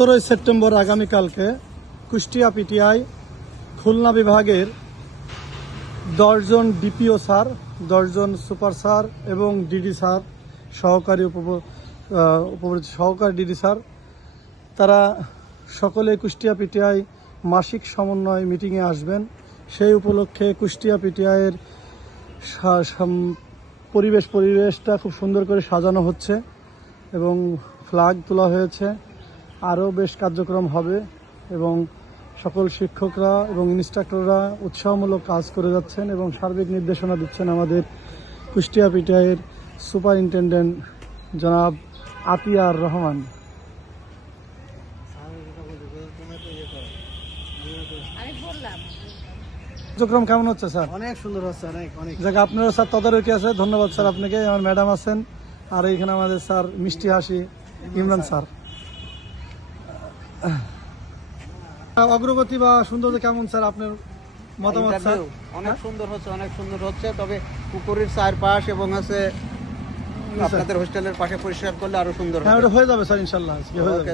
17 September আগামীকালকে Kushtia PTI Khulna বিভাগের 10 জন DPO sir, 10 জন super sir এবং ডিডি স্যার, সহকারী সহকারী ডিডি স্যার, তারা সকলে কুষ্টিয়া পিটিআই মাসিক সমন্বয় মিটিংয়ে আসবেন। সেই উপলক্ষে কুষ্টিয়া পিটিআইয়ের পরিবেশটা খুব সুন্দর করে সাজানো হচ্ছে এবং ফ্ল্যাগ তোলা হয়েছে। আরও বেশ কার্যক্রম হবে এবং সকল শিক্ষকরা এবং ইনস্ট্রাক্টররা উৎসাহমূলক কাজ করে যাচ্ছেন এবং সার্বিক নির্দেশনা দিচ্ছেন আমাদের কুষ্টিয়া পিটিআইয়ের সুপারিনটেনডেন্ট জনাব আতিয়ার রহমান। কার্যক্রম কেমন হচ্ছে স্যার? অনেক সুন্দর হচ্ছে, অনেক জায়গা আপনারও স্যার তদারকি আছে, ধন্যবাদ স্যার আপনাকে। আমার ম্যাডাম আছেন আর এইখানে আমাদের স্যার মিষ্টি হাসি ইমরান স্যার। অগ্রগতি বা সৌন্দর্য কেমন স্যার আপনার মতামত স্যার? অনেক সুন্দর হচ্ছে, অনেক সুন্দর হচ্ছে। তবে পুকুরের চারপাশ এবং আপনাদের হোস্টেলের পাশে পরিষ্কার করলে আরো সুন্দর হ্যাঁ, ওটা হয়ে যাবে স্যার, ইনশাল্লাহ আজকে হয়ে যাবে।